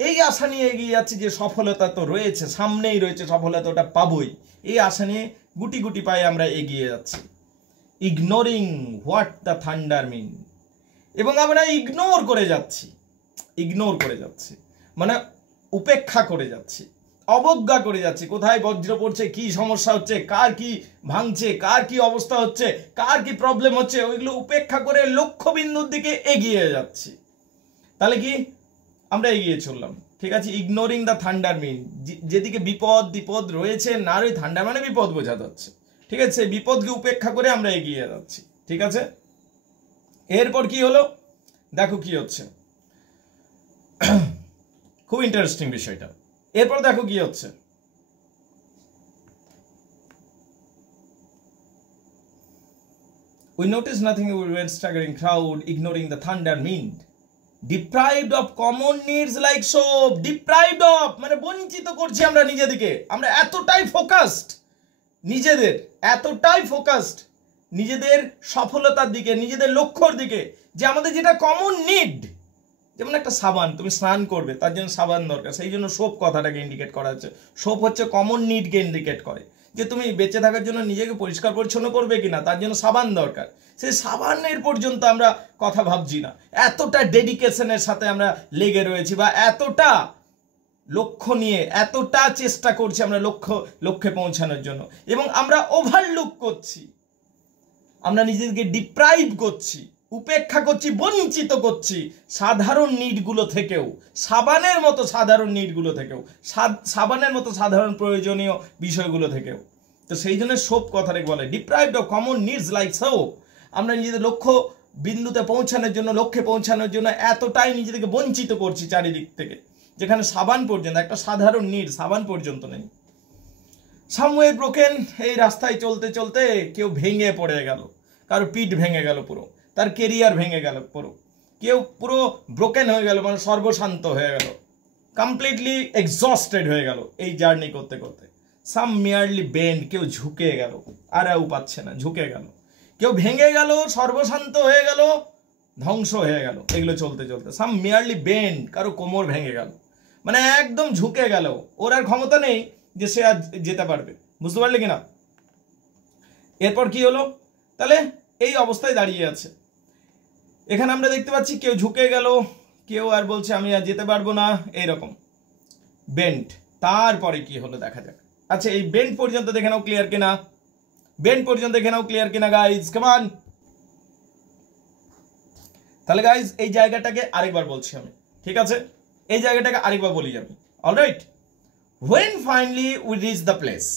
এই আশা নিয়ে এগিয়ে যাচ্ছি যে সফলতা তো রয়েছে, সামনেই রয়েছে সফলতা, ওটা পাবোই, এই আশা নিয়ে গুটি পায়ে আমরা এগিয়ে যাচ্ছি। ইগনোরিং হোয়াট দ্য থান্ডার মিন, এবং আমরা ইগনোর করে যাচ্ছি, মানে উপেক্ষা করে যাচ্ছি, অবজ্ঞা করে যাচ্ছি। কোথায় বজ্র পড়ছে, কি সমস্যা হচ্ছে, কার কি ভাঙছে, কার কি অবস্থা হচ্ছে, কার কি প্রবলেম হচ্ছে, ওইগুলো উপেক্ষা করে লক্ষ্যবিন্দুর দিকে এগিয়ে যাচ্ছি। তাহলে কি আমরা এগিয়ে চললাম, ঠিক আছে? ইগনোরিং দ্য থান্ডার মিন, যেদিকে বিপদ রয়েছে, না রয়ে থান্ডার মানে বিপদ বোঝা যাচ্ছে, ঠিক আছে? সেই বিপদকে উপেক্ষা করে আমরা এগিয়ে যাচ্ছি, ঠিক আছে? এরপর কি হলো দেখো, কি হচ্ছে, খুব ইন্টারেস্টিং বিষয়টা। এরপর দেখো কি হচ্ছে, we noticed nothing, we went staggering crowd, ignoring the thunder meant, deprived of common needs like soap, deprived of মানে বঞ্চিত করছি আমরা নিজেদেরকে, আমরা এতটাই ফোকাসড নিজেদের সফলতার দিকে, নিজেদের লক্ষ্যর দিকে, যে আমাদের যেটা কমন নিড, যেমন একটা সাবান, তুমি স্নান করবে, তার জন্য সাবান দরকার, সেই জন্য সোপ কথাটাকে ইন্ডিকেট করা হচ্ছে। সোপ হচ্ছে কমন নিডকে ইন্ডিকেট করে, যে তুমি বেঁচে থাকার জন্য নিজেকে পরিষ্কার পরিচ্ছন্ন করবে কিনা, তার জন্য সাবান দরকার। সেই সাবানের পর্যন্ত আমরা কথা ভাবছি না, এতটা ডেডিকেশনের সাথে আমরা লেগে রয়েছি, বা এতটা লক্ষ্য নিয়ে এতটা চেষ্টা করছি আমরা লক্ষ্যে পৌঁছানোর জন্য, এবং আমরা ওভারলুক করছি, আমরা নিজেদেরকে ডিপ্রাইভ করছি, উপেক্ষা করছি, বঞ্চিত করছি সাধারণ নিডগুলো থেকেও, সাবানের মতো সাধারণ প্রয়োজনীয় বিষয়গুলো থেকেও। তো সেই জন্য সোপ কথাটাকে বলে deprived of common needs like soap. আমরা নিজেদের লক্ষ্য বিন্দুতে পৌঁছানোর জন্য, লক্ষ্যে পৌঁছানোর জন্য এতটাই নিজেদেরকে বঞ্চিত করছি চারিদিক থেকে, যেখানে সাবান পর্যন্ত, একটা সাধারণ নিড সাবান পর্যন্ত নেই। সামওয়ে ব্রোকেন, এই রাস্তায় চলতে কেউ ভেঙে পড়ে গেল, কারো পিঠ ভেঙে গেল, পুরো তার কেরিয়ার ভেঙে গেল, কেউ পুরো ব্রোকেন হয়ে গেল, মানে সর্বশান্ত হয়ে গেল, কমপ্লিটলি এক্সস্টেড হয়ে গেল এই জার্নি করতে। সাম মিয়ারলি বেন্ড, কেউ ঝুঁকে গেল, আর পাচ্ছে না, ঝুঁকে গেল, কেউ ভেঙে গেল, সর্বশান্ত হয়ে গেল, ধ্বংস হয়ে গেল, এগুলো চলতে। সাম মিয়ারলি বেন্ড, কারো কোমর ভেঙে গেল, মানে একদম ঝুঁকে গেল, ওর আর ক্ষমতা নেই যে সে আর যেতে পারবে। বুঝতে পারলে কিনা? এরপর কি হলো, তাহলে এই অবস্থায় দাঁড়িয়ে আছে। এখানে আমরা দেখতে পাচ্ছি কেউ ঝুঁকে গেল, কেউ আর বলছে আমি আর যেতে পারবো না, এইরকম বেন্ট। তারপরে কি হলো দেখা যাক। আচ্ছা, এই বেন্ট পর্যন্ত দেখে নাও ক্লিয়ার কিনা, গাইজ কাম অন। তাহলে গাইজ এই জায়গাটাকে আরেকবার বলছি আমি, ঠিক আছে? এই জায়গাটাকে আরেকবার বলি আমি, alright? When finally we reach the place,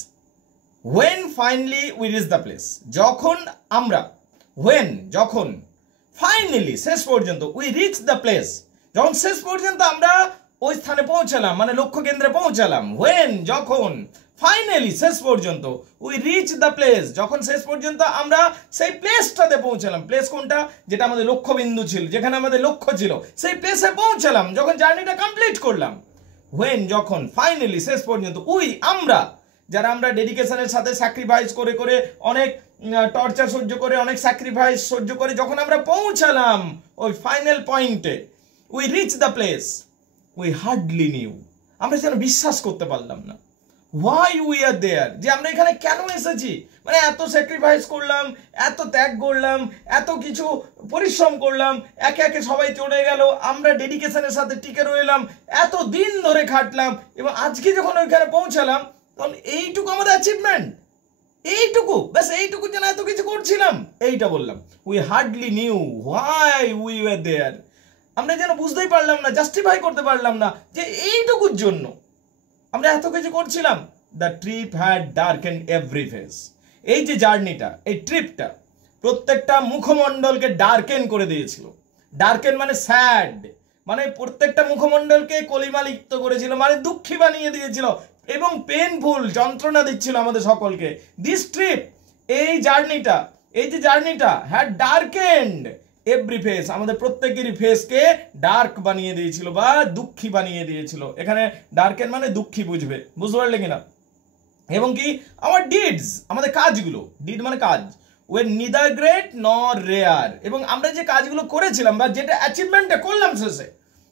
when finally we reach the place, যখন আমরা, যখন ফাইনালি শেষ পর্যন্ত, we reach the place, যখন শেষ পর্যন্ত আমরা ওই স্থানে পৌঁছালাম, মানে লক্ষ্য কেন্দ্রে পৌঁছালাম, when যখন ফাইনালি শেষ পর্যন্ত, we reach the place, যখন শেষ পর্যন্ত আমরা সেই প্লেসটাতে পৌঁছালাম। প্লেস কোনটা? যেটা আমাদের লক্ষ্যবিন্দু ছিল, যেখানে আমাদের লক্ষ্য ছিল, সেই প্লেসে পৌঁছালাম, যখন জার্নিটা কমপ্লিট করলাম। when যখন ফাইনালি শেষ পর্যন্ত, আমরা যারা আমরা ডেডিকেশনের সাথে স্যাক্রিফাইস করে করে, অনেক টর্চার সহ্য করে, অনেক স্যাক্রিফাইস সহ্য করে যখন আমরা পৌঁছালাম ওই ফাইনাল পয়েন্টে, we reach the place, we hardly new, আমরা যেন বিশ্বাস করতে পারলাম না, হোয়াই উই আর দেয়ার, যে আমরা এখানে কেন এসেছি। মানে এত স্যাক্রিফাইস করলাম, এত ত্যাগ করলাম, এত কিছু পরিশ্রম করলাম, একে একে সবাই চলে গেল, আমরা ডেডিকেশনের সাথে টিকে রইলাম, এত দিন ধরে খাটলাম, এবং আজকে যখন ওইখানে পৌঁছালাম তখন এইটুকু আমাদের অ্যাচিভমেন্ট, এইটুকু ব্যাস, এইটুকু যেন এত কিছু করছিলাম, এইটা বললাম। We hardly knew why we were there, আমরা যেন বুঝতেই পারলাম না, জাস্টিফাই করতে পারলাম না যে এইটুকুর জন্য আমরা এত কিছু করছিলাম। The trip had darken every face, এই যে জার্নিটা, এই ট্রিপটা প্রত্যেকটা মুখমণ্ডলকে ডার্কেন করে দিয়েছিল। ডার্কেন মানে স্যাড, মানে প্রত্যেকটা মুখমণ্ডলকে কলিমা লিপ্ত করেছিল, মানে দুঃখী বানিয়ে দিয়েছিল, এবং পেনফুল, যন্ত্রণা দিচ্ছিল আমাদের সকলকে। দিস ট্রিপ, এই যে জার্নিটা হ্যাড ডার্কেন্ড এভরি ফেস, আমাদের প্রত্যেকেরই ফেসকে ডার্ক বানিয়ে দিয়েছিল বা দুঃখী বানিয়ে দিয়েছিল। এখানে ডার্কেন মানে দুঃখী, বুঝতে পারলে কিনা? এবং কি আমার ডিডস, আমাদের কাজগুলো, ডিড মানে কাজ, ওয়ে নিদার গ্রেট নর রেয়ার, এবং আমরা যে কাজগুলো করেছিলাম বা যেটা অ্যাচিভমেন্টটা করলাম শেষে,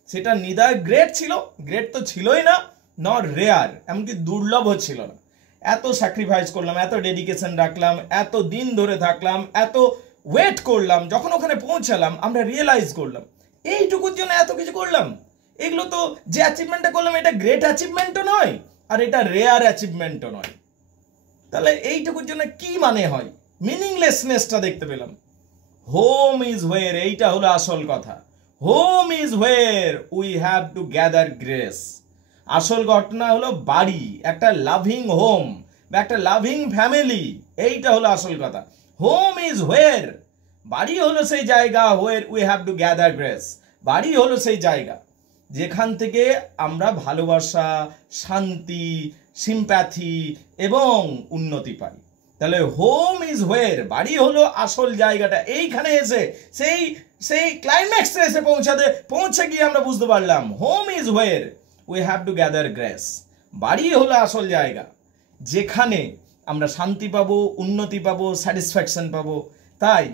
সেটা নিদার গ্রেট ছিল, গ্রেট তো ছিলই না, নট রেয়ার, এমনকি দুর্লভ ছিল না। এত স্যাক্রিফাইস করলাম, এত ডেডিকেশন রাখলাম, এত দিন ধরে থাকলাম, এত ওয়েট করলাম, যখন ওখানে পৌঁছালাম আমরা রিয়েলাইজ করলাম এইটুকুর জন্য এত কিছু করলাম। এগুলো তো, যে অ্যাচিভমেন্টটা করলাম এটা গ্রেট অ্যাচিভমেন্টও নয়, আর এটা রেয়ার অ্যাচিভমেন্টও নয়। তাহলে এইটুকুর জন্য কি মানে হয়? মিনিংলেসনেসটা দেখতে পেলাম। হোম ইজ হোয়ার, এইটা হলো আসল কথা। Home is where we have to gather grace. আসল ঘটনা হলো বাড়ি, একটা লাভিং হোম বা একটা লাভিং ফ্যামিলি, এইটা হলো আসল কথা। হোম ইজ হোয়ার, বাড়ি হলো সেই জায়গা, হোয়ার we have to gather grace, বাড়ি হলো সেই জায়গা যেখান থেকে আমরা ভালোবাসা, শান্তি, সিম্প্যাথি এবং উন্নতি পাই। তাহলে হোম ইজ হোয়ার, বাড়ি হলো আসল জায়গাটা। এইখানে এসে সেই ক্লাইম্যাক্সে এসে পৌঁছে গিয়ে আমরা বুঝতে পারলাম home is where we have to gather grace, বাড়ি হলো আসল জায়গা যেখানে আমরা শান্তি পাবো, উন্নতি পাবো, স্যাটিসফ্যাকশন পাবো। তাই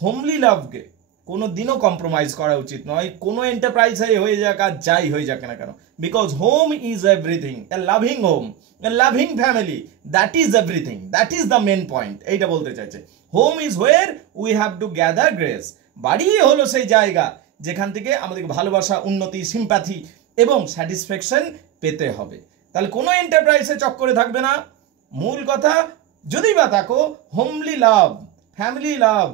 হোমলি লাভকে কোনো দিনও কম্প্রোমাইজ করা উচিত নয়, কোনো এন্টারপ্রাইজ হয়ে যাক আর যাই হয়ে যাক না কেন, because home is everything. A loving home, a loving family, that is everything, that is the main point. এইটা বলতে চাইছে home is where we have to gather grace, বাড়ি হলো সেই জায়গা যেখান থেকে আমাদেরকে ভালোবাসা, উন্নতি, সিম্প্যাথি এবং স্যাটিসফ্যাকশন পেতে হবে। তাহলে কোনো এন্টারপ্রাইজে চক্করে থাকবে না। মূল কথা, যদি বা থাকো, homely love, family love,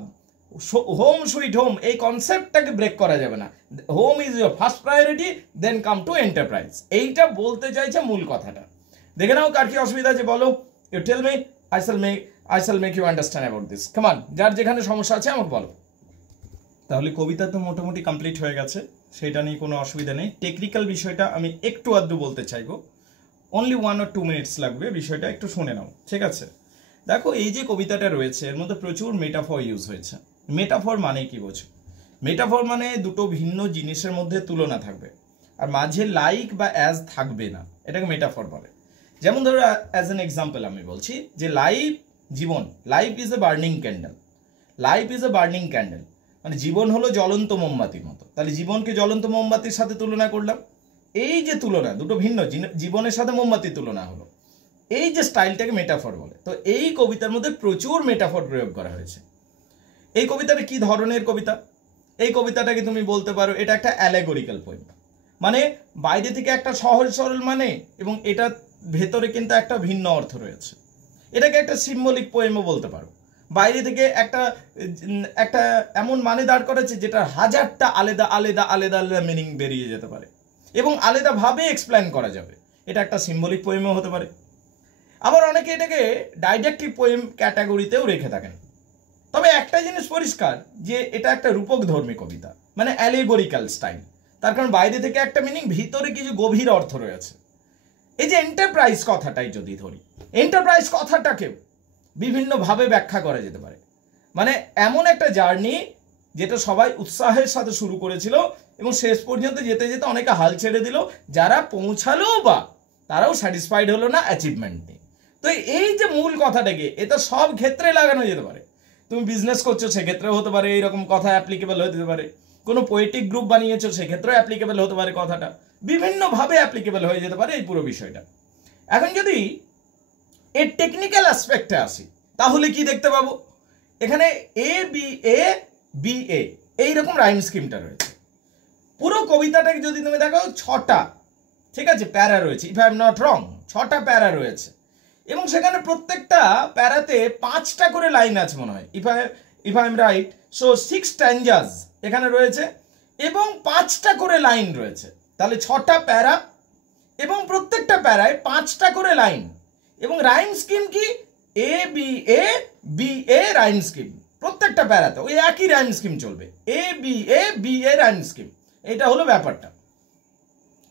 home sweet home, এই কনসেপ্টটাকে ব্রেক করা যাবে না। Home is your first priority, then come to enterprise. এইটা বলতে চাইছে মূল কথাটা। দেখে নাও কার কি অসুবিধা আছে বলো, you tell me, I shall make you understand about this. Come on, যার যেখানে সমস্যা আছে আমাকে বলো। তাহলে কবিতা তো মোটামুটি কমপ্লিট হয়ে গেছে, সেটা নিয়ে কোনো অসুবিধা নেই। টেকনিক্যাল বিষয়টা আমি একটু আধটু বলতে চাইবো, অনলি 1 or 2 মিনিটস লাগবে, বিষয়টা একটু শুনে নাও, ঠিক আছে? দেখো, এই যে কবিতাটা রয়েছে এর মধ্যে প্রচুর মেটাফর ইউজ হয়েছে। মেটাফর মানে কি বোঝো? মেটাফর মানে দুটো ভিন্ন জিনিসের মধ্যে তুলনা থাকবে আর মাঝে লাইক বা অ্যাজ থাকবে না, এটাকে মেটাফর বলে। যেমন ধরো, অ্যাজ অ্যান এক্সাম্পল আমি বলছি যে জীবন, life is a burning candle, life is a burning candle, মানে জীবন হলো জ্বলন্ত মোমবাতির মতো। তাহলে জীবনকে জ্বলন্ত মোমবাতির সাথে তুলনা করলাম। এই যে তুলনা, দুটো ভিন্ন জীবনের সাথে মোমবাতির তুলনা হলো, এই যে স্টাইলটাকে মেটাফর বলে। তো এই কবিতার মধ্যে প্রচুর মেটাফর প্রয়োগ করা হয়েছে। এই কবিতাটা কি ধরনের কবিতা? এই কবিতাটাকে তুমি বলতে পারো এটা একটা অ্যালেগোরিক্যাল পোয়েম, মানে বাইরে থেকে একটা সহজ সরল মানে, এবং এটা ভেতরে কিন্তু একটা ভিন্ন অর্থ রয়েছে। এটাকে একটা সিম্বলিক পোয়েমও বলতে পারো। বাইরে থেকে একটা এমন মানে দাঁড় করেছে যেটা হাজারটা আলাদা আলাদা আলাদা আলাদা মিনিং বেরিয়ে যেতে পারে এবং আলাদাভাবে এক্সপ্লেন করা যাবে। এটা একটা সিম্বলিক পোয়েমও হতে পারে। আবার অনেকে এটাকে ডাইডাক্টিভ পোয়েম ক্যাটাগরিতেও রেখে থাকেন। তবে একটা জিনিস পরিষ্কার যে এটা একটা রূপকধর্মী কবিতা, মানে অ্যালেগোরিক্যাল স্টাইল। তার কারণ বাইরে থেকে একটা মিনিং, ভিতরে কিছু গভীর অর্থ রয়েছে। এই যে এন্টারপ্রাইজ কথাটাই যদি ধরি, এন্টারপ্রাইজ কথাটাকেও বিভিন্নভাবে ব্যাখ্যা করা যেতে পারে। মানে এমন একটা জার্নি যেটা সবাই উৎসাহের সাথে শুরু করেছিল এবং শেষ পর্যন্ত যেতে যেতে অনেকে হাল ছেড়ে দিল, যারা পৌঁছালো বা তারাও স্যাটিসফাইড হলো না অ্যাচিভমেন্ট নিয়ে। তো এই যে মূল কথাটাকে, এটা সব ক্ষেত্রে লাগানো যেতে পারে। তুমি বিজনেস করছো সেক্ষেত্রেও হতে পারে এইরকম কথা অ্যাপ্লিকেবল হতে পারে, কোনো পোয়েটিক গ্রুপ বানিয়েছো সেক্ষেত্রেও অ্যাপ্লিকেবল হতে পারে, কথাটা বিভিন্নভাবে অ্যাপ্লিকেবল হয়ে যেতে পারে এই পুরো বিষয়টা। এখন যদি এর টেকনিক্যাল অ্যাসপেক্টে আসি তাহলে কি দেখতে পাবো, এখানে এ বি এ এইরকম রাইম স্কিমটা রয়েছে। পুরো কবিতাটাকে যদি তুমি দেখো 6টা, ঠিক আছে, প্যারা রয়েছে, if I am not wrong, 6টা প্যারা রয়েছে এবং সেখানে প্রত্যেকটা প্যারাতে 5টা করে লাইন আছে মনে হয়, if I am right. So 6 স্ট্যাঞ্জাস এখানে রয়েছে এবং 5টা করে লাইন রয়েছে, তাহলে 6টা প্যারা এবং প্রত্যেকটা প্যারায় 5টা করে লাইন। এবং রাইম স্কিম কি, A B A rhyme scheme, প্রত্যেকটা প্যারাতে ওই একই রাইম স্কিম চলবে, A B A rhyme scheme. এটা হলো ব্যাপারটা।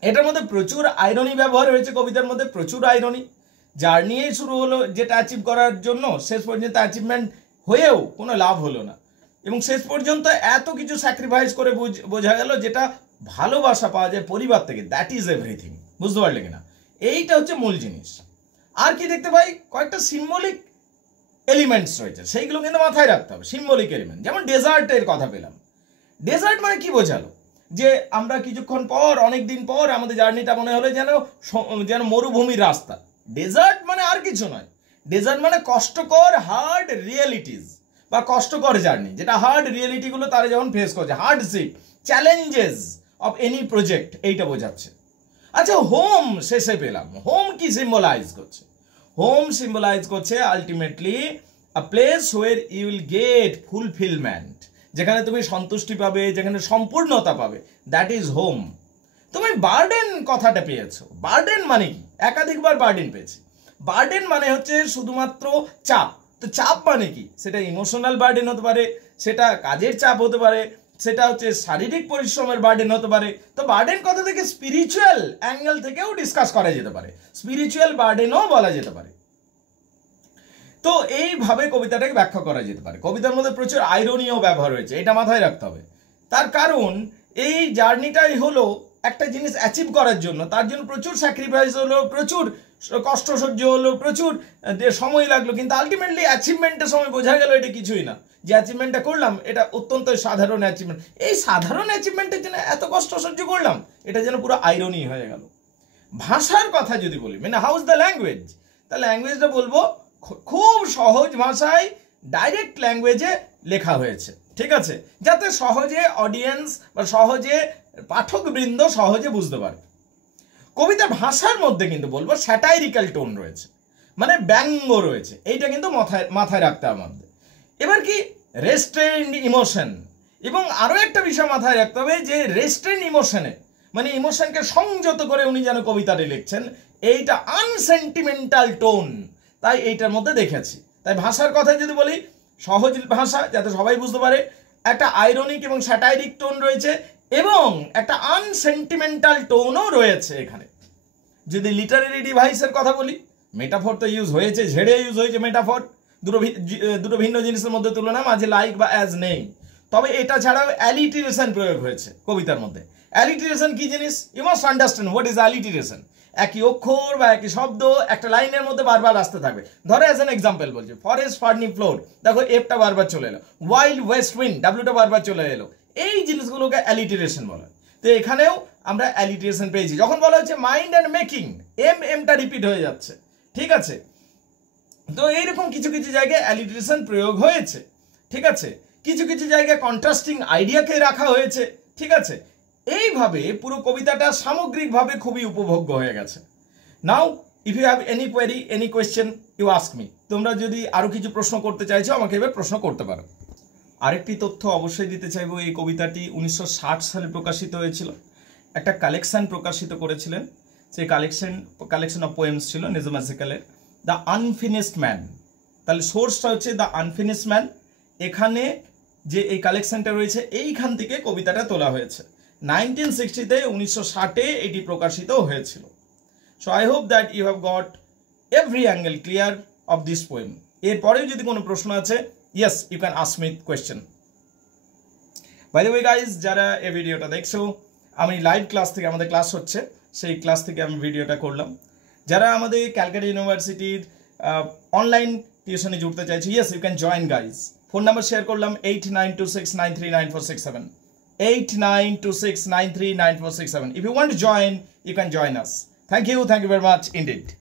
এটার মধ্যে প্রচুর আইরনি ব্যবহার হয়েছে, কবিতার মধ্যে প্রচুর আইরনি। জার্নিই শুরু হলো যেটা অ্যাচিভ করার জন্য, শেষ পর্যন্ত অ্যাচিভমেন্ট হয়েও কোনো লাভ হলো না এবং শেষ পর্যন্ত এত কিছু স্যাক্রিফাইস করে বোঝা গেল যেটা ভালোবাসা পাওয়া যায় পরিবার থেকে, দ্যাট ইজ এভরিথিং। বুঝতে পারলে কিনা? এইটা হচ্ছে মূল জিনিস। আর কি দেখতে পাই, কয়েকটা সিম্বলিক এলিমেন্টস রয়েছে, সেইগুলো কিন্তু মাথায় রাখতে হবে। সিম্বলিক এলিমেন্ট, যেমন ডেজার্টের কথা পেলাম। ডেজার্ট মানে কি বোঝালো, যে আমরা কিছুক্ষণ পর, অনেক দিন পর আমাদের জার্নিটা মনে হলো যেন মরুভূমির রাস্তা। ডেজার্ট মানে আর কিছু নয়, ডেজার্ট মানে কষ্টকর, হার্ড রিয়েলিটিস বা কষ্টকর জার্নি, যেটা হার্ড রিয়েলিটিগুলো তারা যখন ফেস করছে, hardship, challenges of any project, এইটা বোঝাচ্ছে। আচ্ছা, হোম শেষে পেলাম। হোম কি সিম্বলাইজ করছে? হোম সিম্বলাইজ করছে ultimately a place where you will get fulfilment, যেখানে তুমি সন্তুষ্টি পাবে, যেখানে সম্পূর্ণতা পাবে, দ্যাট ইজ হোম। তুমি বার্ডেন কথাটা পেয়েছো। বার্ডেন মানে কি? একাধিকবার বার্ডেন পেয়েছি। বার্ডেন মানে হচ্ছে শুধুমাত্র চাপ। তো চাপ মানে কি? সেটা ইমোশনাল বার্ডেন হতে পারে, সেটা কাজের চাপ হতে পারে, সেটা হচ্ছে শারীরিক পরিশ্রমের বার্ডেন হতে পারে। তো বার্ডেন কথা থেকে স্পিরিচুয়াল অ্যাঙ্গেল থেকেও ডিসকাস করা যেতে পারে, স্পিরিচুয়াল বার্ডেনও বলা যেতে পারে। তো এইভাবে কবিতাটাকে ব্যাখ্যা করা যেতে পারে। কবিতার মধ্যে প্রচুর আইরনিও ব্যবহার হয়েছে, এটা মাথায় রাখতে হবে। তার কারণ এই জার্নিটাই হলো একটা জিনিস অ্যাচিভ করার জন্য, তার জন্য প্রচুর স্যাক্রিফাইস হলো, প্রচুর কষ্ট সহ্য হলো, প্রচুর সময় লাগলো, কিন্তু আলটিমেটলি অ্যাচিভমেন্টের সময় বোঝা গেল এটা কিছুই না। যে অ্যাচিভমেন্টটা করলাম এটা অত্যন্ত সাধারণ অ্যাচিভমেন্ট, এই সাধারণ অ্যাচিভমেন্টের জন্য এত কষ্ট সহ্য করলাম, এটা যেন পুরো আইরনি হয়ে গেল। ভাষার কথা যদি বলি, মানে হাউ ইজ দ্য ল্যাঙ্গুয়েজ, তা ল্যাঙ্গুয়েজটা বলবো খুব সহজ ভাষায়, ডাইরেক্ট ল্যাঙ্গুয়েজে লেখা হয়েছে, ঠিক আছে, যাতে সহজে অডিয়েন্স বা সহজে পাঠকবৃন্দ সহজে বুঝতে পারে। কবিতার ভাষার মধ্যে কিন্তু বলবো স্যাটাইরিক্যাল টোন রয়েছে, মানে ব্যঙ্গ রয়েছে, এইটা কিন্তু মাথায় রাখতে হবে আমাদের। এবার কি, রেস্ট্রেন্ড ইমোশন, এবং আরও একটা বিষয় মাথায় রাখতে হবে যে রেস্ট্রেন্ড ইমোশনে, মানে ইমোশনকে সংযত করে উনি যেন কবিতাটি লিখছেন, এইটা আনসেন্টিমেন্টাল টোন, তাই এইটার মধ্যে দেখেছি। তাই ভাষার কথা যদি বলি, সহজ ভাষা যাতে সবাই বুঝতে পারে, একটা আইরনিক এবং স্যাটাইরিক টোন রয়েছে এবং একটা আনসেন্টিমেন্টাল টোনও রয়েছে এখানে। যদি লিটারেরি ডিভাইসের কথা বলি, মেটাফর তো ইউজ হয়েছে, ঝেড়ে ইউজ হয়েছে মেটাফর, দুটো ভিন্ন জিনিসের মধ্যে তুলনা, মাঝে লাইক বা অ্যাজ নেই। তবে এটা ছাড়াও অ্যালিটিরেশন প্রয়োগ হয়েছে কবিতার মধ্যে। অ্যালিটিরেশন কি জিনিস? You must understand what is alliteration. একই অক্ষর বা একই শব্দ একটা লাইনের মধ্যে বারবার আসতে থাকবে। ধরো অ্যাজ অ্যান এক্সাম্পল বলছি, ফরেস্ট ফার্নি ফ্লোর, দেখো এফটা বারবার চলে এলো, ওয়াইল্ড ওয়েস্ট উইন্ড, ডাব্লিউটা বারবার চলে এলো, এই জিনিসগুলোকে অ্যালিটিরেশন বলা হয়। তো এখানেও আমরা অ্যালিটিরেশন পেয়েছি। যখন বলা হচ্ছে মাইন্ড অ্যান্ড মেকিং, এমটা রিপিট হয়ে যাচ্ছে, ঠিক আছে। তো এইরকম কিছু কিছু জায়গায় অ্যালিটিরেশন প্রয়োগ হয়েছে, ঠিক আছে। কিছু কিছু জায়গায় কন্ট্রাস্টিং আইডিয়াকে রাখা হয়েছে, ঠিক আছে। এইভাবে পুরো কবিতাটা সামগ্রিকভাবে খুবই উপভোগ্য হয়ে গেছে। Now if you have any query, any question, you ask me. তোমরা যদি আরও কিছু প্রশ্ন করতে চাইছো আমাকে এবার প্রশ্ন করতে পারো। আরেকটি তথ্য অবশ্যই দিতে চাইবো, এই কবিতাটি 1960 সালে প্রকাশিত হয়েছিল। একটা কালেকশন প্রকাশিত করেছিলেন, সেই কালেকশন অফ পোয়েমস ছিল নেজো ম্যাজিক্যালের। দ্য আনফিনিশড ম্যান, তাহলে সোর্সটা হচ্ছে দ্য আনফিনিশড ম্যান। এখানে যে এই কালেকশনটা রয়েছে এইখান থেকে কবিতাটা তোলা হয়েছে। 1960-তে 1960-এ এটি প্রকাশিত হয়েছিল। So I hope that you have got every angle clear of this poem. এরপরেও যদি কোনো প্রশ্ন আছে, yes you can ask me question. By the way guys, যারা এই ভিডিওটা দেখছো, আমি লাইভ ক্লাস থেকে, আমাদের ক্লাস হচ্ছে, সেই ক্লাস থেকে আমি ভিডিওটা করলাম। যারা আমাদের ক্যালকাটা ইউনিভার্সিটির অনলাইন টিউশনে জুড়তে চাইছে, yes you can join guys. Phone number share করলাম 8926939467, 8926939467. If you want to join, you can join us. Thank you very much indeed.